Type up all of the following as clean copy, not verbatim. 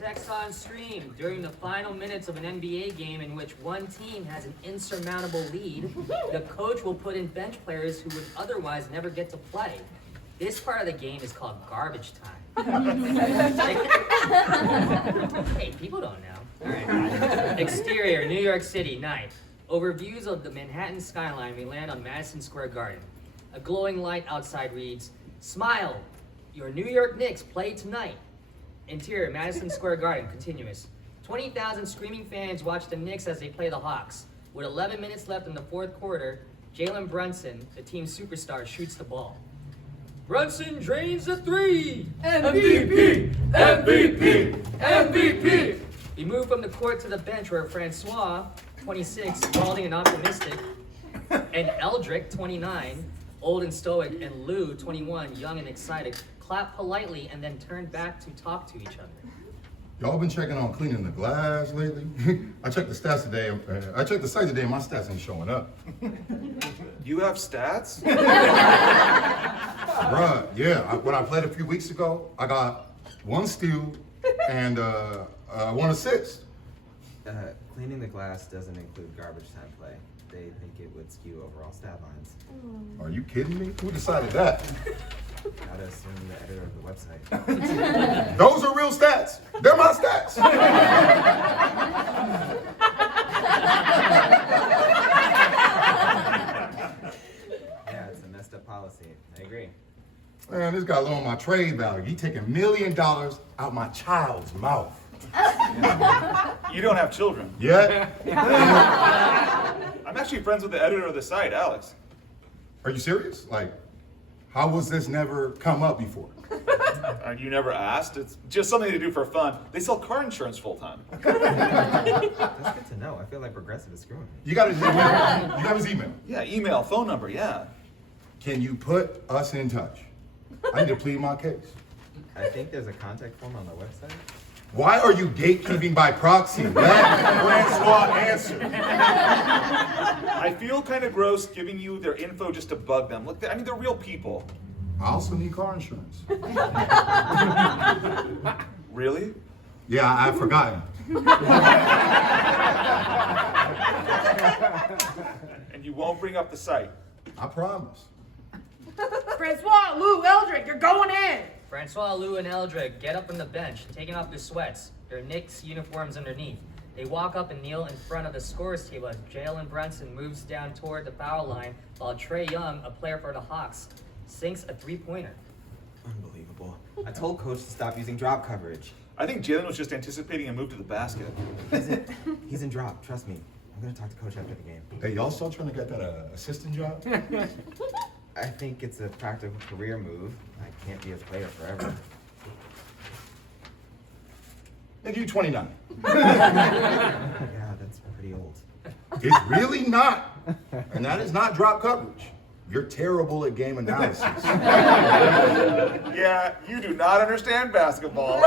Text on stream. During the final minutes of an NBA game in which one team has an insurmountable lead, the coach will put in bench players who would otherwise never get to play. This part of the game is called garbage time. Hey, people don't know. All right. Exterior, New York City, night. Over views of the Manhattan skyline, we land on Madison Square Garden. A glowing light outside reads, "Smile, your New York Knicks play tonight." Interior, Madison Square Garden, continuous. 20,000 screaming fans watch the Knicks as they play the Hawks. With 11 minutes left in the fourth quarter, Jalen Brunson, the team's superstar, shoots the ball. Brunson drains the three! MVP! MVP! MVP! We move from the court to the bench where Francois, 26, balding and optimistic, and Eldrick, 29, old and stoic, and Lou, 21, young and excited, clap politely and then turn back to talk to each other. Y'all been checking on cleaning the glass lately? I checked the stats today. I checked the site today and my stats ain't showing up. You have stats? Bruh, yeah. When I played a few weeks ago, I got 1 steal and 1 assist. Cleaning the glass doesn't include garbage time play. They think it would skew overall stat lines. Are you kidding me? Who decided that? Gotta assume the editor of the website. Those are real stats. They're my stats. Yeah, it's a messed up policy. I agree. Man, this guy low on my trade value. He taking $1 million out my child's mouth. You don't have children. Yeah? I'm actually friends with the editor of the site, Alex. Are you serious? Like, how was this never come up before? You never asked? It's just something to do for fun. They sell car insurance full time. That's good to know. I feel like Progressive is screwing me. You got his email? You got his email? Yeah, email, phone number, yeah. Can you put us in touch? I need to plead my case. I think there's a contact form on the website. Why are you gatekeeping by proxy? Let Francois answer. I feel kind of gross giving you their info just to bug them. Look, I mean, they're real people. I also need car insurance. Really? Yeah, I've forgotten. And you won't bring up the site. I promise. Francois, Lou, Eldrick, you're going in! Francois, Lou, and Eldrick get up from the bench, taking off their sweats, their Knicks uniforms underneath. They walk up and kneel in front of the scorer's table as Jalen Brunson moves down toward the foul line, while Trae Young, a player for the Hawks, sinks a three-pointer. Unbelievable. I told Coach to stop using drop coverage. I think Jalen was just anticipating a move to the basket. He's in drop, trust me. I'm gonna talk to Coach after the game. Hey, y'all still trying to get that assistant job? I think it's a practical career move. I can't be a player forever. Nigga, you 29. Yeah, that's pretty old. It's really not. And that is not drop coverage. You're terrible at game analysis. Yeah, you do not understand basketball.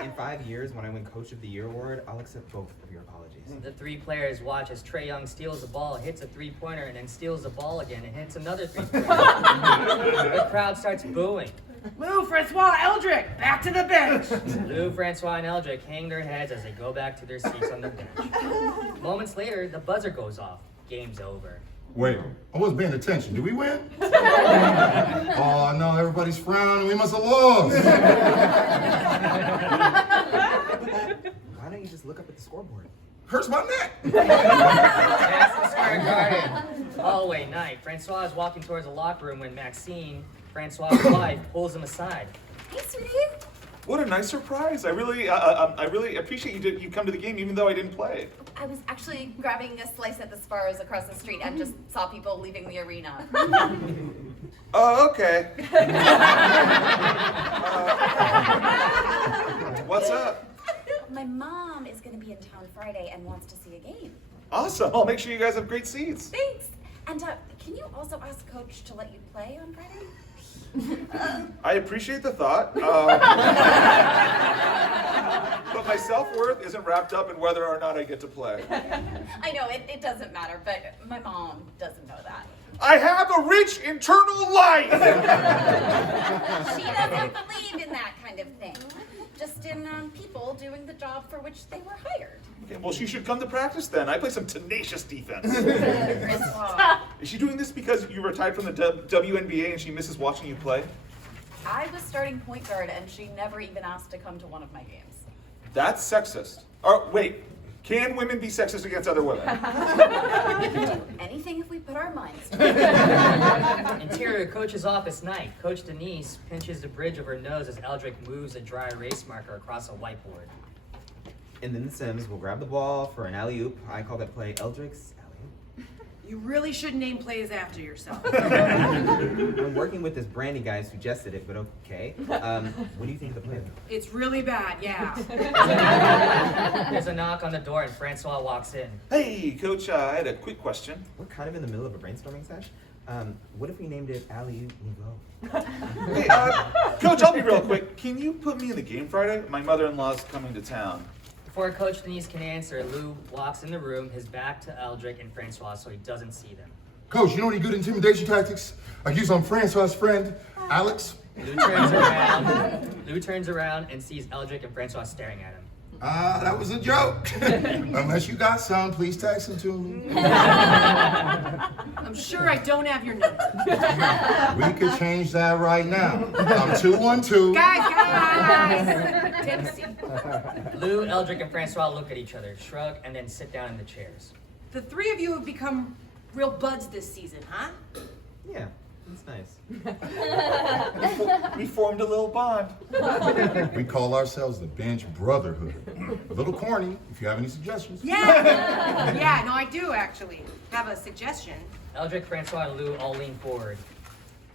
In 5 years, when I win Coach of the Year award, I'll accept both of your apologies. The three players watch as Trae Young steals the ball, hits a three-pointer, and then steals the ball again and hits another three-pointer. The crowd starts booing. Lou, Francois, Eldrick, back to the bench! Lou, Francois, and Eldrick hang their heads as they go back to their seats on the bench. Moments later, the buzzer goes off. Game's over. Wait, I wasn't paying attention. Did we win? Oh no, everybody's frowning. We must have lost. Why don't you just look up at the scoreboard? Hurts my neck. Madison Square Garden. Hallway night. Francois is walking towards the locker room when Maxine, Francois' wife, pulls him aside. Hey, sweetie. What a nice surprise. I really appreciate you come to the game even though I didn't play. I was actually grabbing a slice at the Sparrows across the street and just saw people leaving the arena. Oh, okay. What's up? My mom is going to be in town Friday and wants to see a game. Awesome. I'll make sure you guys have great seats. Thanks. And can you also ask Coach to let you play on Friday? I appreciate the thought. But my self-worth isn't wrapped up in whether or not I get to play. I know, it doesn't matter, but my mom doesn't know that. I have a rich internal life! She doesn't believe in that kind of thing. Just in people doing the job for which they were hired. Okay, well, she should come to practice then. I play some tenacious defense. Francois, Is she doing this because you retired from the WNBA and she misses watching you play? I was starting point guard and she never even asked to come to one of my games. That's sexist. Or wait, can women be sexist against other women? Anything if we put our minds to it. Interior coach's office night. Coach Denise pinches the bridge of her nose as Eldrick moves a dry erase marker across a whiteboard. And then the Sims will grab the ball for an alley-oop. I call that play Eldrick's alley-oop. You really should name plays after yourself. I'm working with this Brandy guy who suggested it, but okay. What do you think of the play? It's really bad, yeah. There's a knock on the door and Francois walks in. Hey, Coach, I had a quick question. We're kind of in the middle of a brainstorming sesh. What if we named it alley-oop Nouveau? Hey, Coach, I'll be real quick. Can you put me in the game Friday? My mother-in-law's coming to town. Before Coach Denise can answer, Lou walks in the room, his back to Eldrick and Francois so he doesn't see them. Coach, you know any good intimidation tactics? I use on Francois' friend, Alex. Lou turns around and sees Eldrick and Francois staring at him. That was a joke. Unless you got some, please text them to me. I'm sure I don't have your number. We could change that right now. I'm 212. Guys! Tipsy. Lou, Eldrick, and Francois look at each other, shrug, and then sit down in the chairs. The three of you have become real buds this season, huh? Yeah, that's nice. We formed a little bond. We call ourselves the Bench Brotherhood. A little corny, if you have any suggestions. Yeah! Yeah, no, I do actually have a suggestion. Eldrick, Francois, and Lou all lean forward.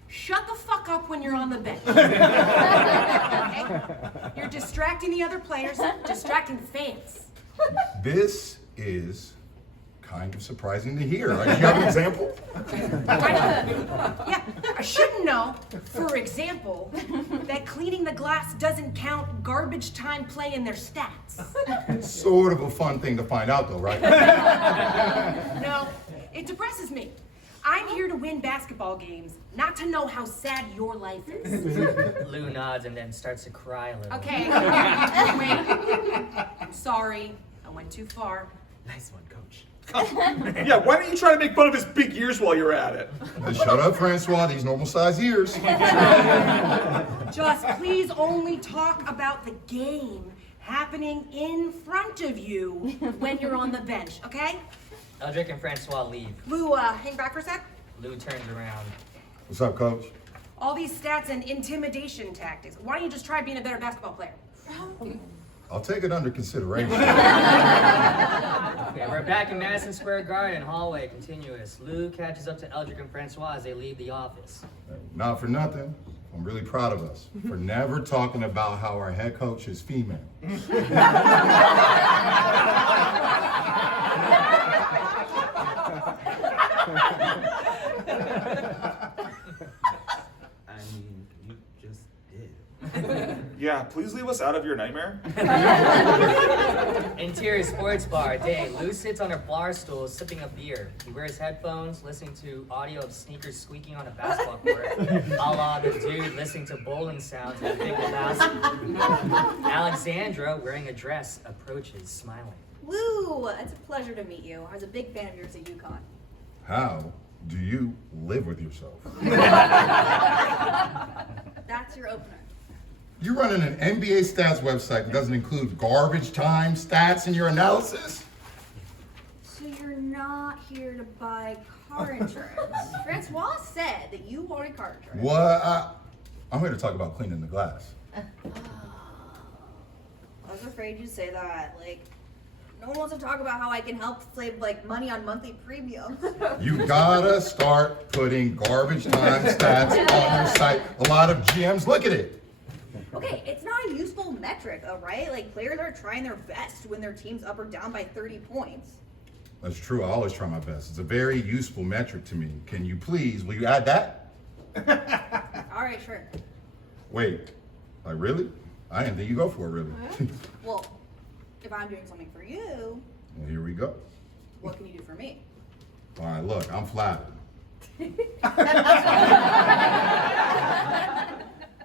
Shut the fuck up when you're on the bench. Okay? You're distracting the other players, distracting the fans. This is kind of surprising to hear. Like, you have an example? Yeah, I shouldn't know, for example, that cleaning the glass doesn't count garbage time play in their stats. Sort of a fun thing to find out, though, right? No, it depresses me. I'm here to win basketball games, not to know how sad your life is. Lou nods and then starts to cry a little. Okay, wait. I'm sorry, I went too far. Nice one, Coach. Yeah, why don't you try to make fun of his big ears while you're at it? Shut up, Francois. These normal-sized ears. Just please only talk about the game happening in front of you when you're on the bench, okay? Eldrick and Francois leave. Lou, hang back for a sec. Lou turns around. What's up, Coach? All these stats and intimidation tactics. Why don't you just try being a better basketball player? I'll take it under consideration. Okay, we're back in Madison Square Garden, hallway continuous. Lou catches up to Eldrick and Francois as they leave the office. Not for nothing. I'm really proud of us for never talking about how our head coach is female. I mean, you just did. Yeah, please leave us out of your nightmare. Interior sports bar, day. Lou sits on her bar stool sipping a beer. He wears headphones, listening to audio of sneakers squeaking on a basketball court, a la the dude listening to bowling sounds in a Big Lebowski. Alexandra, wearing a dress, approaches, smiling. Lou, it's a pleasure to meet you. I was a big fan of yours at UConn. How do you live with yourself? That's your opener. You running an NBA stats website that doesn't include garbage time stats in your analysis? So you're not here to buy car insurance. Francois said that you wanted car insurance. What? I'm here to talk about cleaning the glass. I was afraid you'd say that. Like, no one wants to talk about how I can help save money on monthly premiums. You gotta start putting garbage time stats on your site. A lot of GMs look at it. Okay, it's not a useful metric, though, right? Like, players are trying their best when their team's up or down by 30 points. That's true. I always try my best. It's a very useful metric to me. Can you please, will you add that? All right, sure. Wait, like really? I didn't think you go for it, really. Well, if I'm doing something for you, Well, here we go. what can you do for me? All right, look, I'm flattered. You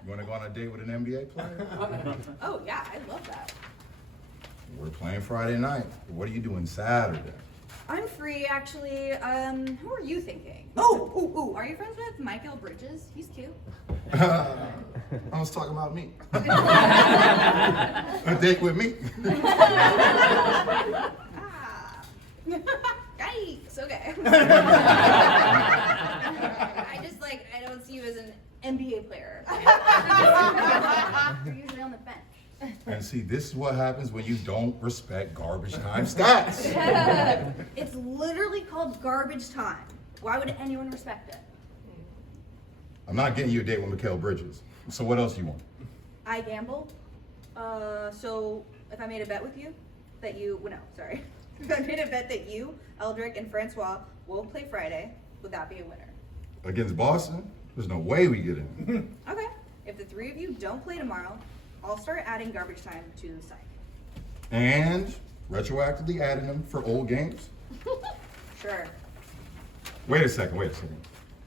wanna go on a date with an NBA player? Oh yeah, I love that. We're playing Friday night. What are you doing Saturday? I'm free actually. Who are you thinking? Oh, are you friends with Michael Bridges? He's cute. I was talking about me. A date with me. Ah. Yikes, okay. I don't see you as an NBA player. You're usually on the bench. And see, this is what happens when you don't respect garbage time stats. It's literally called garbage time. Why would anyone respect it? I'm not getting you a date with Mikhail Bridges. So what else do you want? I gamble. So if I made a bet with you that you, well, no, sorry. If I made a bet that you, Eldrick, and Francois won't play Friday, would that be a winner? Against Boston? There's no way we get in. Okay. If the three of you don't play tomorrow, I'll start adding garbage time to psych. And retroactively adding them for old games? Sure. Wait a second.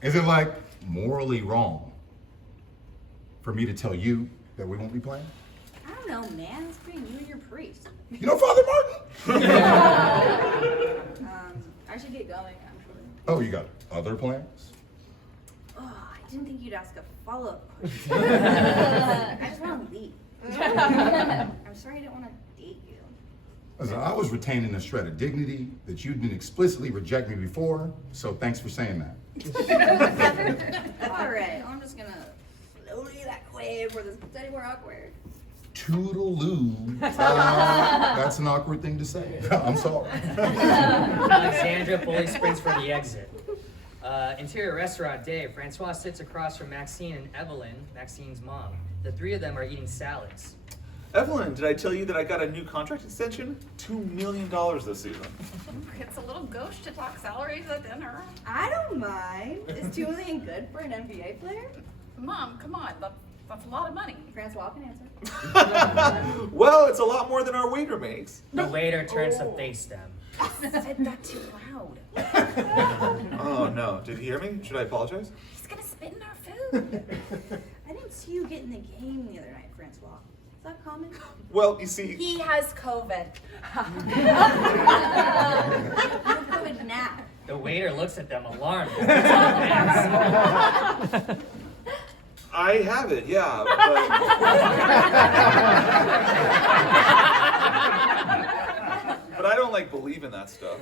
Is it like morally wrong for me to tell you that we won't be playing? I don't know, man. It's between you and your priest. You know Father Martin? I should get going, actually. Oh, you got other plans? Oh, I didn't think you'd ask a follow-up question. I just want to leave. I'm sorry I didn't want to date you. Listen, I was retaining a shred of dignity that you didn't explicitly reject me before, so thanks for saying that. All right, I'm just gonna slowly back away before this gets any more awkward. Toodaloo. That's an awkward thing to say. I'm sorry. Alexandra fully sprints for the exit. Interior restaurant day. Francois sits across from Maxine and Evelyn, Maxine's mom. The three of them are eating salads. Evelyn, did I tell you that I got a new contract extension? $2 million this season. It's a little gauche to talk salaries at dinner. I don't mind. Is $2 million good for an NBA player? Mom, come on, that's a lot of money. Francois can answer. Well, it's a lot more than our waiter makes. The waiter turns to face them. Said that too loud. Oh no, did he hear me? Should I apologize? He's gonna spit in our food. I didn't see you get in the game the other night, Francois. Is that common? Well, you see, He has COVID. You have COVID now. The waiter looks at them alarmed. I have it, yeah, but I don't like believe in that stuff.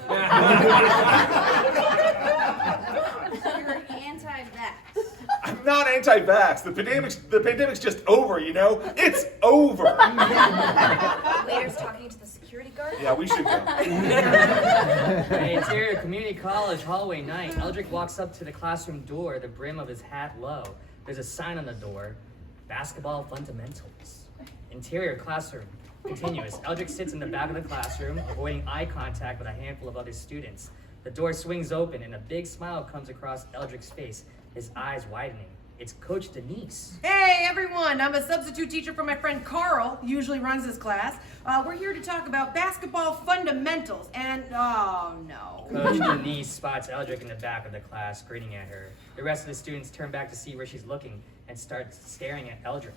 You're anti-vax. I'm not anti-vax. The pandemic's just over, you know? It's over. The waiter's talking to the security guard. Yeah, we should go. At interior community college hallway night, Eldrick walks up to the classroom door, the brim of his hat low. There's a sign on the door, basketball fundamentals. Interior classroom, continuous. Eldrick sits in the back of the classroom, avoiding eye contact with a handful of other students. The door swings open and a big smile comes across Eldrick's face, his eyes widening. It's Coach Denise. Hey everyone, I'm a substitute teacher for my friend Carl, who usually runs this class. We're here to talk about basketball fundamentals and, oh no. Coach Denise spots Eldrick in the back of the class, grinning at her. The rest of the students turn back to see where she's looking and start staring at Eldrick.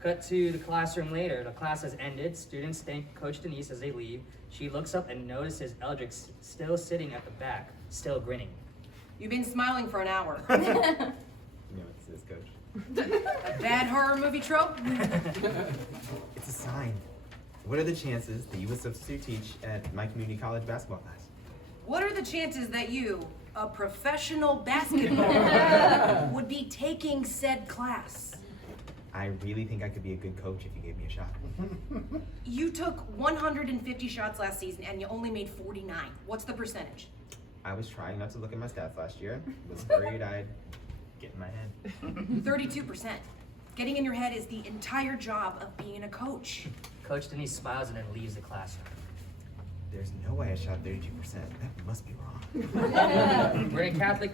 Cut to the classroom later. The class has ended. Students thank Coach Denise as they leave. She looks up and notices Eldrick still sitting at the back, still grinning. You've been smiling for an hour. You know, it's this, Coach. Bad horror movie trope? It's a sign. What are the chances that you would substitute teach at my community college basketball class? What are the chances that you, a professional basketballer, would be taking said class? I really think I could be a good coach if you gave me a shot. You took 150 shots last season and you only made 49. What's the percentage? I was trying not to look at my stats last year. Was worried I'd get in my head. 32%. Getting in your head is the entire job of being a coach. Coach Denise smiles and then leaves the classroom. There's no way I shot 32%. That must be wrong. We're in Catholic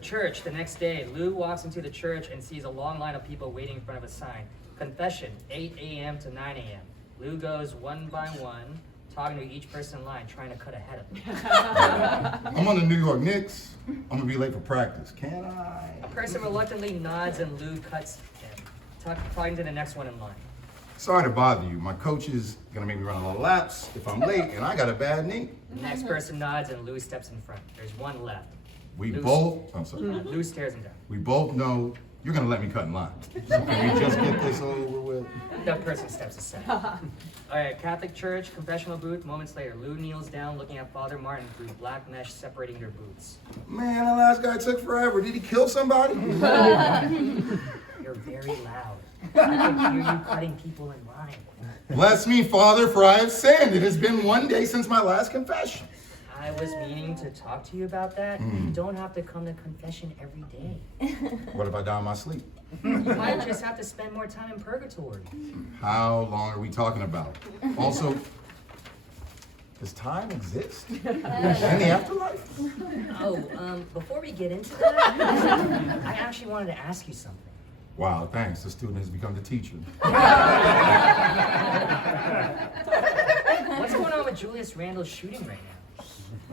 church the next day. Lou walks into the church and sees a long line of people waiting in front of a sign. Confession, 8 a.m. to 9 a.m. Lou goes one by one talking to each person in line, trying to cut ahead of them. I'm on the New York Knicks. I'm gonna be late for practice. Can I? A person reluctantly nods and Lou cuts him, talking to the next one in line. Sorry to bother you. My coach is gonna make me run a lot of laps if I'm late, and I got a bad knee. The next person nods and Lou steps in front. There's one left. I'm sorry. Lou stares him down. We both know you're gonna let me cut in line. So can we just get this over with? That person steps aside. All right, Catholic Church, confessional booth. Moments later, Lou kneels down looking at Father Martin through black mesh separating their boots. Man, the last guy took forever. Did he kill somebody? You're very loud. I can hear you cutting people in line. Bless me, Father, for I have sinned. It has been 1 day since my last confession. I was meaning to talk to you about that. You don't have to come to confession every day. What if I die in my sleep? You might just have to spend more time in purgatory. How long are we talking about? Also, does time exist? In the afterlife? Oh, before we get into that, I actually wanted to ask you something. Wow, thanks. The student has become the teacher. What's going on with Julius Randle's shooting right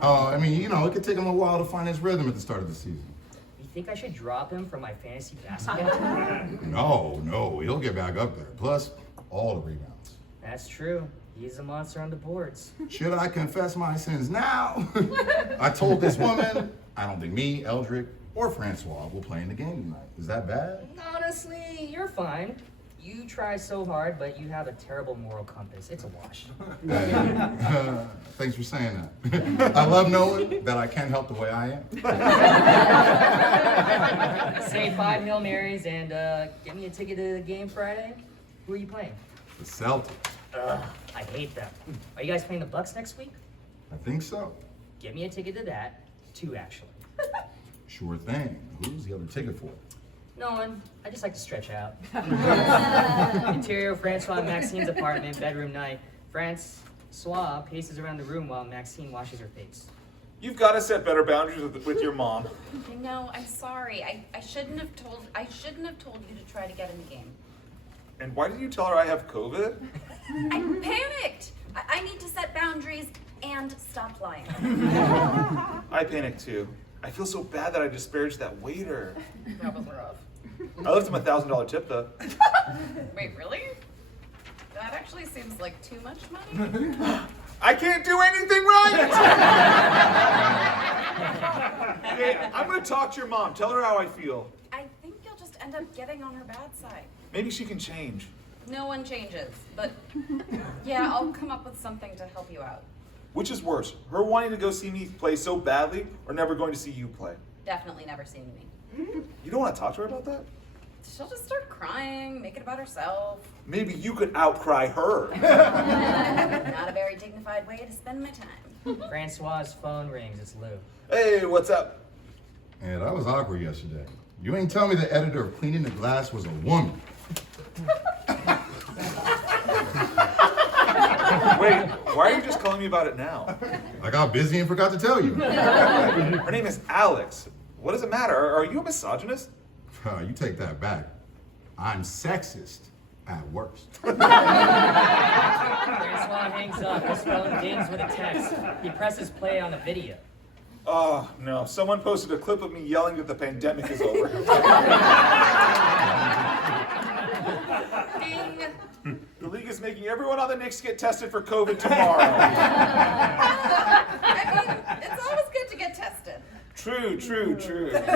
now? I mean, you know, it could take him a while to find his rhythm at the start of the season. You think I should drop him from my fantasy basketball team? No, he'll get back up there. Plus, all the rebounds. That's true. He's a monster on the boards. Should I confess my sins now? I told this woman, I don't think me, Eldrick, or Francois will play in the game tonight. Is that bad? Honestly, you're fine. You try so hard, but you have a terrible moral compass. It's a wash. Thanks for saying that. I love knowing that I can't help the way I am. Say 5 Hail Marys and get me a ticket to the game Friday. Who are you playing? The Celtics. Ugh, I hate them. Are you guys playing the Bucks next week? I think so. Get me a ticket to that. 2, actually. Sure thing. Who's the other ticket for? No one. I just like to stretch out. Interior Francois and Maxine's apartment, bedroom night. Francois paces around the room while Maxine washes her face. You've got to set better boundaries with your mom. I know, I'm sorry. I shouldn't have told you to try to get in the game. And why did you tell her I have COVID? I panicked. I need to set boundaries and stop lying. I panicked too. I feel so bad that I disparaged that waiter. That was rough. I left him a $1,000 tip though. Wait, really? That actually seems like too much money. I can't do anything right! Hey, I'm gonna talk to your mom. Tell her how I feel. I think you'll just end up getting on her bad side. Maybe she can change. No one changes, but yeah, I'll come up with something to help you out. Which is worse, her wanting to go see me play so badly or never going to see you play? Definitely never seeing me. You don't want to talk to her about that? She'll just start crying, make it about herself. Maybe you could outcry her. Not a very dignified way to spend my time. Francois's phone rings. It's Lou. Hey, what's up? Yeah, that was awkward yesterday. You ain't tell me the editor of Cleaning the Glass was a woman. Wait, why are you just calling me about it now? I got busy and forgot to tell you. Her name is Alex. What does it matter? Are you a misogynist? You take that back. I'm sexist at worst. Francois hangs up. His phone dings with a text. He presses play on a video. Oh, no. Someone posted a clip of me yelling that the pandemic is over. Ding! The league is making everyone on the Knicks get tested for COVID tomorrow. I mean, it's always good to get tested. True.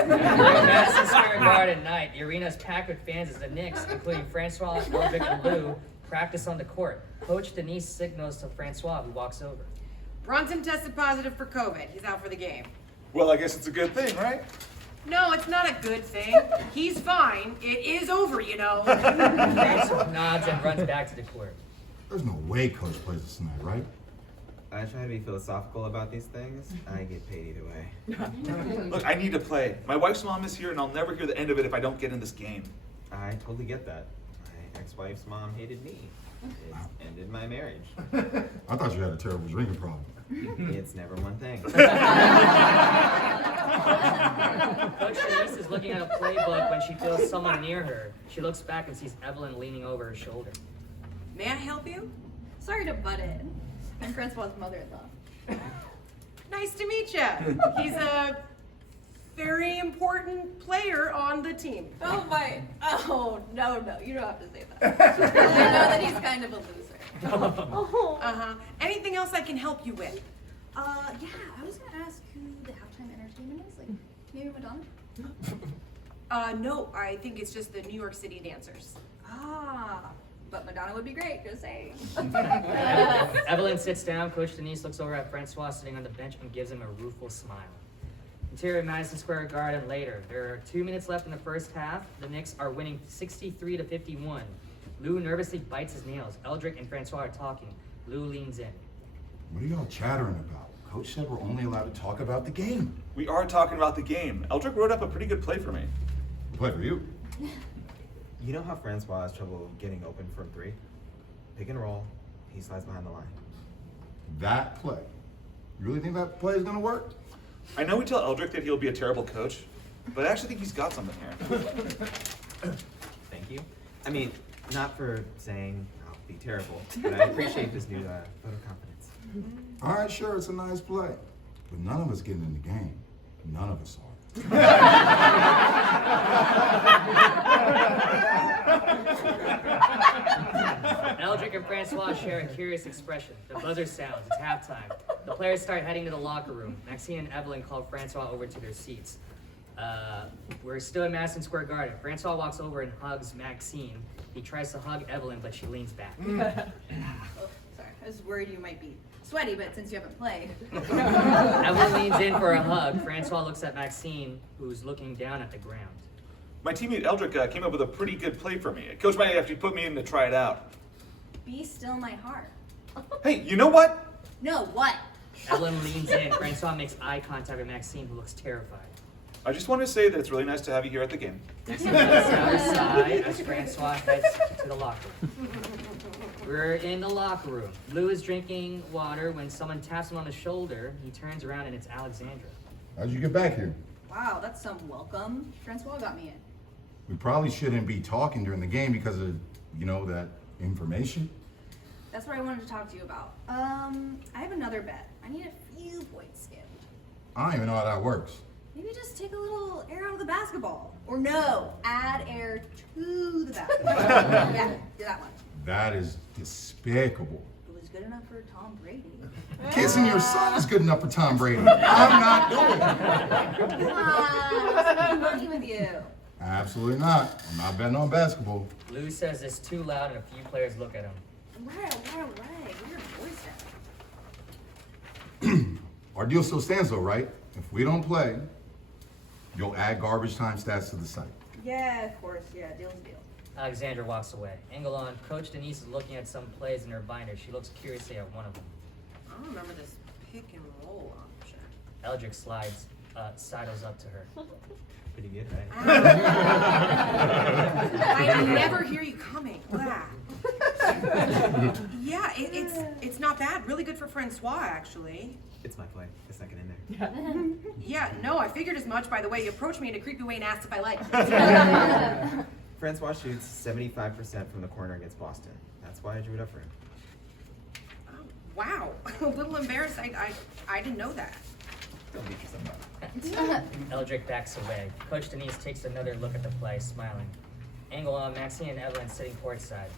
Madison Square Garden night. The arena's packed with fans as the Knicks, including Francois, Eldrick, and Lou, practice on the court. Coach Denise signals to Francois, who walks over. Bronson tested positive for COVID. He's out for the game. Well, I guess it's a good thing, right? No, it's not a good thing. He's fine. It is over, you know. Francois nods and runs back to the court. There's no way Coach plays us tonight, right? I try to be philosophical about these things. I get paid either way. Look, I need to play. My wife's mom is here, and I'll never hear the end of it if I don't get in this game. I totally get that. My ex-wife's mom hated me. It ended my marriage. I thought you had a terrible drinking problem. It's never one thing. Coach Denise is looking at a playbook when she feels someone near her. She looks back and sees Evelyn leaning over her shoulder. May I help you? Sorry to butt in. I'm Francois' mother-in-law. Nice to meet you. He's a very important player on the team. Oh my, oh, no, you don't have to say that. I know that he's kind of a loser. Anything else I can help you with? Yeah, I was gonna ask who the halftime entertainment is, like, maybe Madonna? No, I think it's just the New York City dancers. Ah, but Madonna would be great, just saying. Evelyn sits down. Coach Denise looks over at Francois sitting on the bench and gives him a rueful smile. Interior Madison Square Garden later. There are 2 minutes left in the first half. The Knicks are winning 63-51. Lou nervously bites his nails. Eldrick and Francois are talking. Lou leans in. What are y'all chattering about? Coach said we're only allowed to talk about the game. We are talking about the game. Eldrick wrote up a pretty good play for me. Play for you. You know how Francois has trouble getting open from three? Pick and roll, he slides behind the line. That play. You really think that play is gonna work? I know we tell Eldrick that he'll be a terrible coach, but I actually think he's got something here. Thank you. I mean, not for saying I'll be terrible, but I appreciate this new vote of confidence. All right, sure, it's a nice play. But none of us getting in the game. None of us are. Eldrick and Francois share a curious expression. The buzzer sounds. It's halftime. The players start heading to the locker room. Maxine and Evelyn call Francois over to their seats. We're still in Madison Square Garden. Francois walks over and hugs Maxine. He tries to hug Evelyn, but she leans back. Oh, sorry, I was worried you might be sweaty, but since you haven't played. Evelyn leans in for a hug. Francois looks at Maxine, who's looking down at the ground. My teammate Eldrick came up with a pretty good play for me. Coach might have to put me in to try it out. Be still my heart. Hey, you know what? No, what? Evelyn leans in. Francois makes eye contact with Maxine, who looks terrified. I just wanted to say that it's really nice to have you here at the game. Maxine looks out her side as Francois heads to the locker room. We're in the locker room. Lou is drinking water when someone taps him on the shoulder. He turns around and it's Alexandra. How'd you get back here? Wow, that's some welcome. Francois got me in. We probably shouldn't be talking during the game because of, that information. That's what I wanted to talk to you about. I have another bet. I need a few points skimmed. I don't even know how that works. Maybe just take a little air out of the basketball. Or no, add air to the basketball. Yeah, do that one. That is despicable. It was good enough for Tom Brady. Kissing your son is good enough for Tom Brady. I'm not doing it. Come on, I'm working with you. Absolutely not. I'm not betting on basketball. Lou says it's too loud and a few players look at him. Where your voice down. Our deal still stands though, right? If we don't play, you'll add garbage time stats to the site. Yeah, of course, yeah, deal's deal. Alexandra walks away. Angle on. Coach Denise is looking at some plays in her binder. She looks curiously at one of them. I don't remember this pick and roll option. Eldrick sidles up to her. Pretty good, right? I never hear you coming. Blah. Yeah, it's not bad. Really good for Francois, actually. It's my play. The second in there. Yeah, no, I figured as much by the way you approached me in a creepy way and asked if I liked it. Francois shoots 75% from the corner against Boston. That's why I drew it up for him. Oh, wow, a little embarrassed. I didn't know that. Don't beat yourself up. Eldrick backs away. Coach Denise takes another look at the play, smiling. Angle on. Maxine and Evelyn sitting courtside.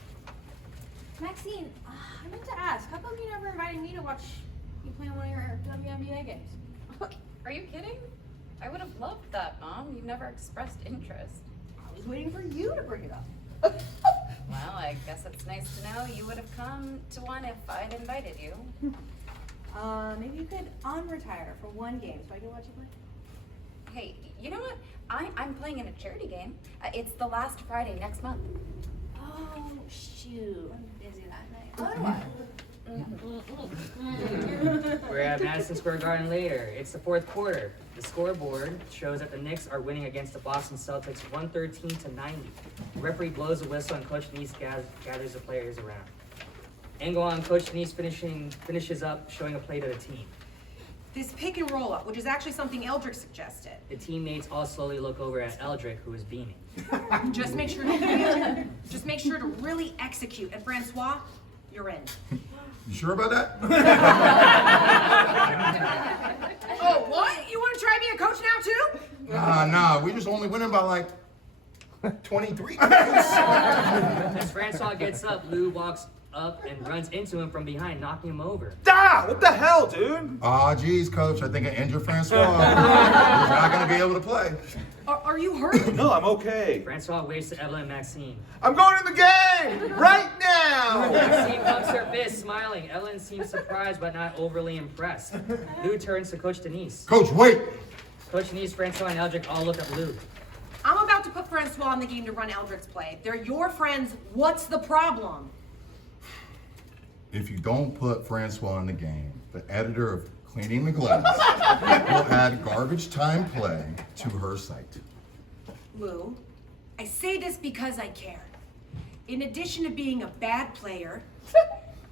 Maxine, I meant to ask, how come you never invited me to watch you play on one of your WNBA games? Are you kidding? I would have loved that, Mom. You never expressed interest. I was waiting for you to bring it up. Well, I guess it's nice to know you would have come to one if I'd invited you. Maybe you could unretire for one game so I can watch you play. Hey, you know what? I'm playing in a charity game. It's the last Friday next month. Oh, shoot. I'm busy that night. Otherwise. We're at Madison Square Garden later. It's the fourth quarter. The scoreboard shows that the Knicks are winning against the Boston Celtics 113-90. The referee blows a whistle and Coach Denise gathers the players around. Angle on. Coach Denise finishes up showing a play to the team. This pick and roll up, which is actually something Eldrick suggested. The teammates all slowly look over at Eldrick, who is beaming. Just make sure to really execute. And Francois, you're in. You sure about that? Oh, what? You want to try being a coach now too? Nah, we just only winning by like 23 points. As Francois gets up, Lou walks up and runs into him from behind, knocking him over. Ah, what the hell, dude? Aw, geez, coach, I think I injured Francois. He's not gonna be able to play. Are you hurt? No, I'm okay. Francois waves to Evelyn and Maxine. I'm going in the game right now. Maxine pumps her fist, smiling. Evelyn seems surprised but not overly impressed. Lou turns to Coach Denise. Coach, wait! Coach Denise, Francois, and Eldrick all look at Lou. I'm about to put Francois in the game to run Eldrick's play. They're your friends. What's the problem? If you don't put Francois in the game, the editor of Cleaning the Glass will add garbage time play to her site. Lou, I say this because I care. In addition to being a bad player,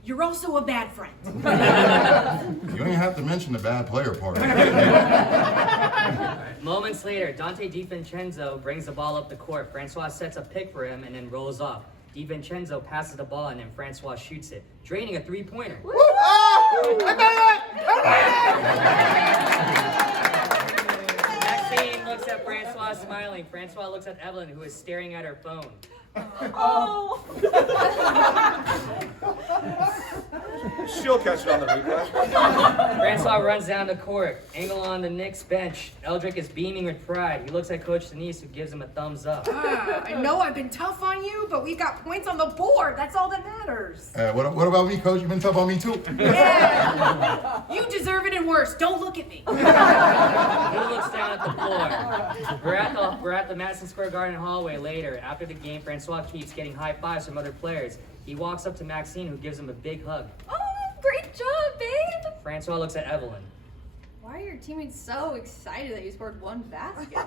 you're also a bad friend. You ain't have to mention the bad player part. Moments later, Dante DiVincenzo brings the ball up the court. Francois sets a pick for him and then rolls off. DiVincenzo passes the ball and then Francois shoots it, draining a three-pointer. Maxine looks at Francois smiling. Francois looks at Evelyn, who is staring at her phone. Oh. She'll catch it on the replay. Francois runs down the court. Angle on the Knicks bench. Eldrick is beaming with pride. He looks at Coach Denise, who gives him a thumbs up. I know I've been tough on you, but we've got points on the board. That's all that matters. What about me, Coach? You've been tough on me too. Yeah. You deserve it and worse. Don't look at me. Lou looks down at the floor. We're at the Madison Square Garden hallway later. After the game, Francois keeps getting high fives from other players. He walks up to Maxine, who gives him a big hug. Oh, great job, babe! Francois looks at Evelyn. Why are your teammates so excited that you scored one basket?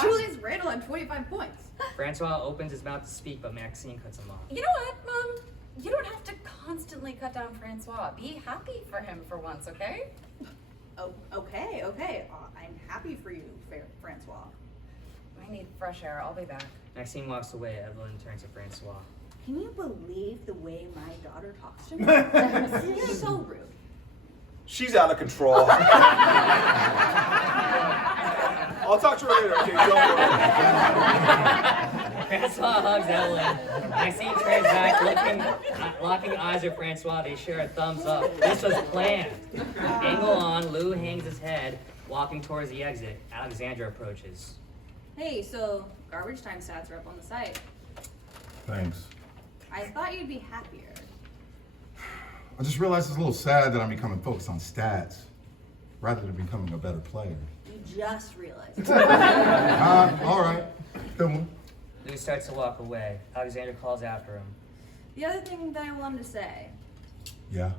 Julius Randle had 25 points. Francois opens his mouth to speak, but Maxine cuts him off. You know what, Mom? You don't have to constantly cut down Francois. Be happy for him for once, okay? Oh, okay. I'm happy for you, Francois. I need fresh air. I'll be back. Maxine walks away. Evelyn turns to Francois. Can you believe the way my daughter talks to me? You're so rude. She's out of control. I'll talk to her later, okay? Don't worry. Francois hugs Evelyn. Maxine turns back, locking eyes with Francois. They share a thumbs up. This was planned. Angle on, Lou hangs his head, walking towards the exit. Alexandra approaches. Hey, so garbage time stats are up on the site. Thanks. I thought you'd be happier. I just realized it's a little sad that I'm becoming focused on stats rather than becoming a better player. You just realized. All right. Good one. Lou starts to walk away. Alexandra calls after him. The other thing that I wanted to say, Yeah.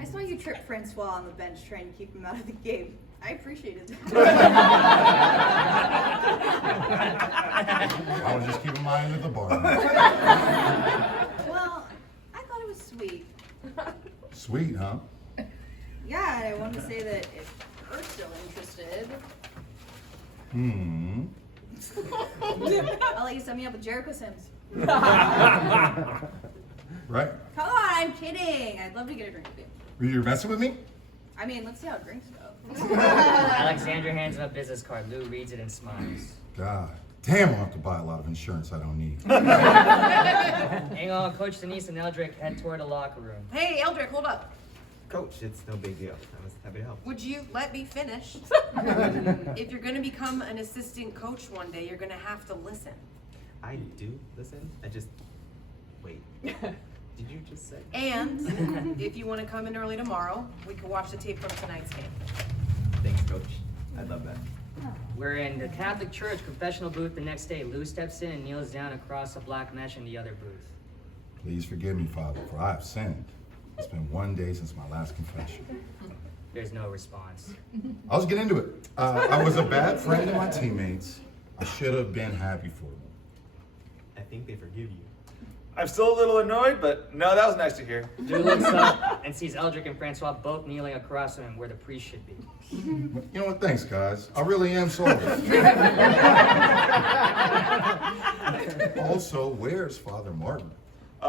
I saw you trip Francois on the bench trying to keep him out of the game. I appreciated that. I was just keeping my end of the bargain. Well, I thought it was sweet. Sweet, huh? Yeah, and I wanted to say that if you're still interested, I'll let you set me up with Jericho Sims. Right? Come on, I'm kidding. I'd love to get a drink with you. You're messing with me? I mean, let's see how drinks go. Alexandra hands him a business card. Lou reads it and smiles. God. Damn, I'll have to buy a lot of insurance I don't need. Hang on, Coach Denise and Eldrick head toward the locker room. Hey, Eldrick, hold up. Coach, it's no big deal. I was happy to help. Would you let me finish? If you're gonna become an assistant coach one day, you're gonna have to listen. I do listen. I just wait. Did you just say? And if you want to come in early tomorrow, we can watch the tape from tonight's game. Thanks, Coach. I love that. We're in the Catholic Church confessional booth the next day. Lou steps in and kneels down across the black mesh in the other booth. Please forgive me, Father, for I have sinned. It's been one day since my last confession. There's no response. I'll just get into it. I was a bad friend to my teammates. I should have been happy for them. I think they forgive you. I'm still a little annoyed, but no, that was nice to hear. Lou looks up and sees Eldrick and Francois both kneeling across from him where the priest should be. You know what? Thanks, guys. I really am sorry. Also, where's Father Martin?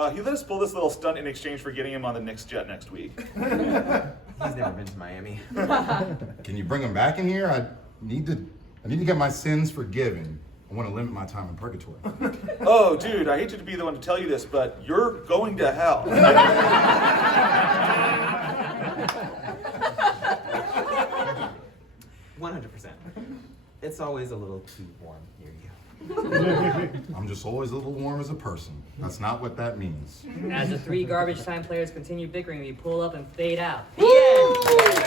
He let us pull this little stunt in exchange for getting him on the Knicks jet next week. He's never been to Miami. Can you bring him back in here? I need to get my sins forgiven. I want to limit my time in purgatory. Oh, dude, I hate to be the one to tell you this, but you're going to hell. 100%. It's always a little too warm near you. I'm just always a little warm as a person. That's not what that means. As the three garbage time players continue bickering, we pull up and fade out. The end.